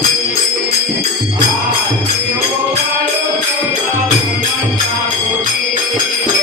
Thank you.